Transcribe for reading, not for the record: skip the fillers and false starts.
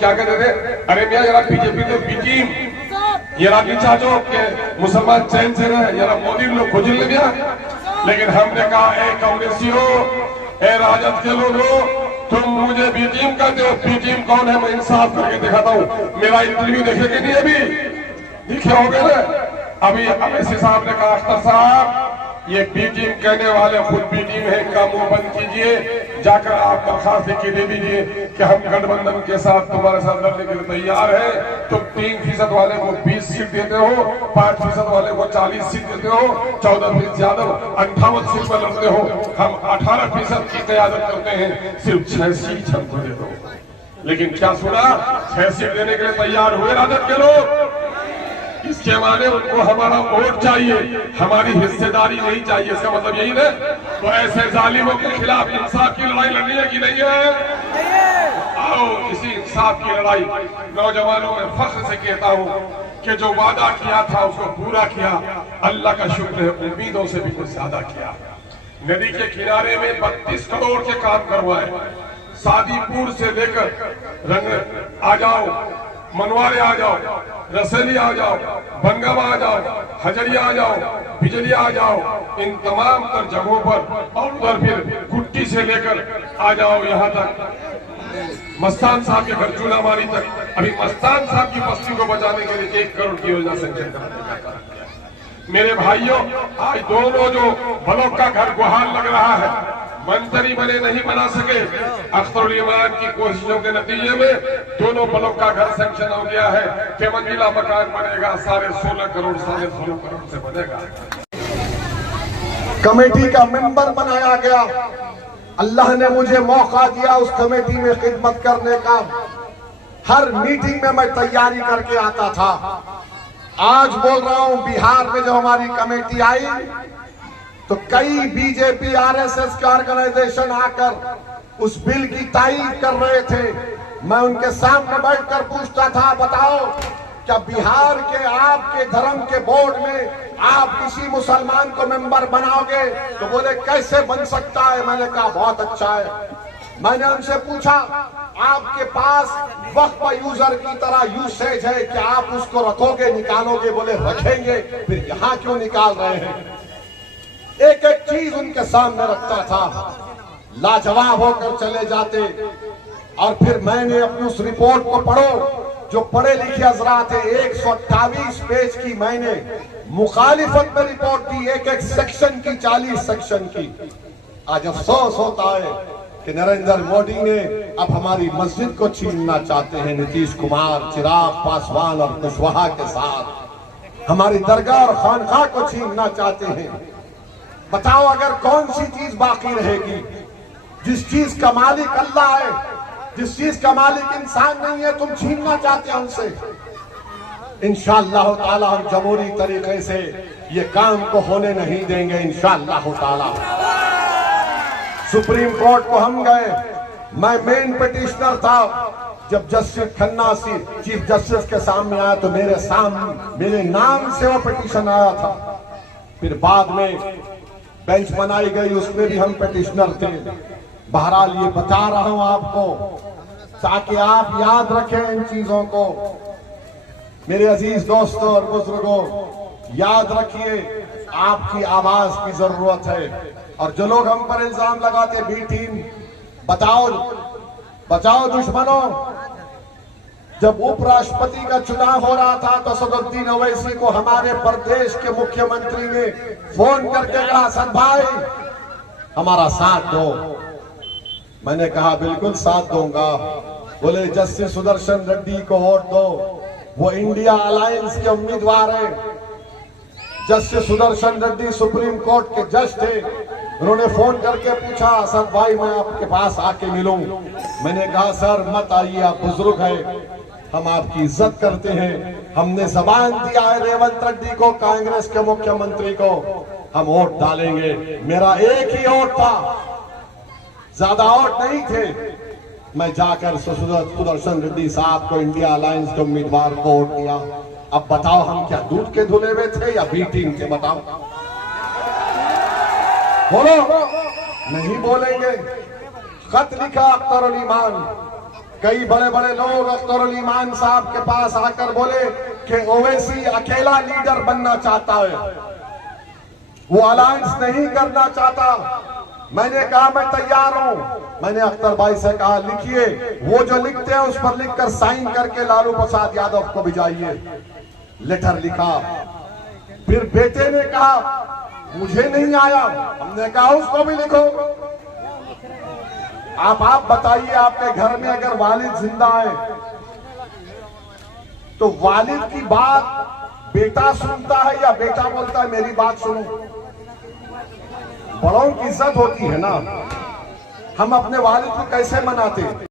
क्या कहते थे, अरे मियाँ जरा बीजेपी तो बीटीम जरा नीचा जो के मुसलमान चैन से रहे, जरा मोदी लोग खुजल ले गया। लेकिन हमने कहा ए कांग्रेसियों, ए राजद के लोगों, तुम मुझे बीटीम कहते हो, बीटीम कौन है मैं इंसाफ करके दिखाता हूँ। मेरा इंटरव्यू देखे कि नहीं, अभी देखे हो गए ना। अभी अवैसी साहब ने कहा अख्तर साहब ये बी टीम कहने वाले खुद बी टीम है, इनका मुंह बंद कीजिए, जाकर आप दरखास्त लिख दे दीजिए कि हम गठबंधन के साथ तुम्हारे साथ लड़ने के लिए तैयार है। तुम 3% वाले को 20 सीट देते हो, 5% वाले को 40 सीट देते हो, 14% यादव 58 सीट पर लड़ते हो, हम 18% की क़यादत करते हैं, सिर्फ 6 सीट हमको दे दो। लेकिन क्या सुना, 6 सीट देने के लिए तैयार हुए राजद के लोग। इसके माने उनको हमारा वोट चाहिए, हमारी हिस्सेदारी नहीं चाहिए। इसका मतलब यही ना। तो ऐसे जालिमों के खिलाफ इंसाफ की लड़ाई लड़नी है कि नहीं है? आओ इसी इंसाफ की लड़ाई। नौजवानों में फख्र से कहता हूँ कि जो वादा किया था उसको पूरा किया, अल्लाह का शुक्र है, उम्मीदों से भी कुछ ज्यादा किया। नदी के किनारे में 32 करोड़ के काम करवाए। सादीपुर से लेकर रंग आ जाओ, मनवारे आ जाओ, रसैली आ जाओ, बंगम आ जाओ, हजरिया आ जाओ, बिजली आ जाओ, इन तमाम तर जगहों पर और उधर फिर गुट्टी से लेकर आ जाओ यहाँ तक मस्तान साहब के घर चूनामारी तक। अभी मस्तान साहब की बस्ती को बचाने के लिए 1 करोड़ की योजना संचय कर। मेरे भाइयों, आज दोनों जो ब्लॉक का घर गुहार लग रहा है, मंत्री बने नहीं बना सके, अख्तरुल इमरान की कोशिशों के नतीजे में दोनों ब्लॉक का घर सैंक्शन हो गया है कि मंजिला मकान बनेगा, 16.5 करोड़ 16.5 करोड़ से बनेगा। कमेटी का मेंबर बनाया गया। अल्लाह ने मुझे मौका दिया उस कमेटी में खिदमत करने का। हर मीटिंग में मैं तैयारी करके आता था। आज बोल रहा हूं, बिहार में जब हमारी कमेटी आई तो कई बीजेपी आरएसएस के ऑर्गेनाइजेशन आकर उस बिल की तारीफ कर रहे थे। मैं उनके सामने बैठकर पूछता था, बताओ क्या बिहार के आपके धर्म के बोर्ड में आप किसी मुसलमान को मेंबर बनाओगे? तो बोले कैसे बन सकता है। मैंने कहा बहुत अच्छा है। मैंने उनसे पूछा, आपके पास वक्फ यूजर की तरह यूसेज है, क्या आप उसको रखोगे निकालोगे? बोले रखेंगे। फिर यहाँ क्यों निकाल रहे हैं? एक एक चीज उनके सामने रखता था, लाजवाब होकर चले जाते। और फिर मैंने अपनी उस रिपोर्ट को पढ़ो, जो पढ़े लिखे हजरात है, 128 पेज की मैंने मुखालिफत में रिपोर्ट दी, एक एक सेक्शन की, 40 सेक्शन की। आज अफसोस होता है कि नरेंद्र मोदी ने अब हमारी मस्जिद को छीनना चाहते हैं, नीतीश कुमार, चिराग पासवान और कुशवाहा के साथ हमारी दरगाह और खानकाह को छीनना चाहते हैं। बताओ अगर कौन सी चीज बाकी रहेगी? जिस चीज का मालिक अल्लाह है, जिस चीज का मालिक इंसान नहीं है, तुम छीनना चाहते हो उनसे। इंशाअल्लाह ताला हम जमहूरी तरीके से ये काम को होने नहीं देंगे। इंशाअल्लाह ताला सुप्रीम कोर्ट को हम गए। मैं मेन पिटिशनर था। जब जस्टिस खन्ना चीफ जस्टिस के सामने आया तो मेरे नाम से वो पिटिशन आया था। फिर बाद में बेंच बनाई गई, उसमें भी हम पिटिशनर थे। बहरहाल ये बता रहा हूं आपको ताकि आप याद रखें इन चीजों को। मेरे अजीज दोस्तों और बुजुर्गों, याद रखिए आपकी आवाज की जरूरत है। और जो लोग हम पर इल्जाम लगाते, बी टीम बचाओ दुश्मनों। जब उपराष्ट्रपति का चुनाव हो रहा था तो असदुद्दीन ओवैसी को हमारे प्रदेश के मुख्यमंत्री ने फोन करके कहा, असद भाई हमारा साथ दो। मैंने कहा बिल्कुल साथ दूंगा। बोले जस्टिस सुदर्शन रेड्डी को वोट दो, वो इंडिया अलायंस के उम्मीदवार है। Justice Sudarshan Reddy supreme court के जज थे। उन्होंने फोन करके पूछा, असद भाई मैं आपके पास आके मिलूं? मैंने कहा सर मत आइए, आप बुजुर्ग हैं, हम आपकी इज्जत करते हैं। हमने जबान दिया है रेवंत रेड्डी को, कांग्रेस के मुख्यमंत्री को, हम वोट डालेंगे। मेरा एक ही वोट था, ज्यादा वोट नहीं थे। मैं जाकर सुदर्शन रेड्डी साहब को, इंडिया अलायंस के उम्मीदवार को वोट दिया। अब बताओ हम क्या दूध के धुले हुए थे या बी टीम के? बताओ, बोलो। नहीं बोलेंगे। खत लिखा अख्तरुल ईमान, कई बड़े बड़े लोग अख्तरुल ईमान साहब के पास आकर बोले कि ओवैसी अकेला लीडर बनना चाहता है, वो अलायंस नहीं करना चाहता। मैंने कहा मैं तैयार हूं। मैंने अख्तर भाई से कहा लिखिए, वो जो लिखते हैं उस पर लिखकर साइन करके लालू प्रसाद यादव को भिजाइए। लेटर लिखा। फिर बेटे ने कहा मुझे नहीं आया। हमने कहा उसको भी लिखो। आप बताइए, आपके घर में अगर वालिद जिंदा है तो वालिद की बात बेटा सुनता है या बेटा बोलता है मेरी बात सुनो? बड़ों की इज्जत होती है ना। हम अपने वालिद को कैसे मनाते?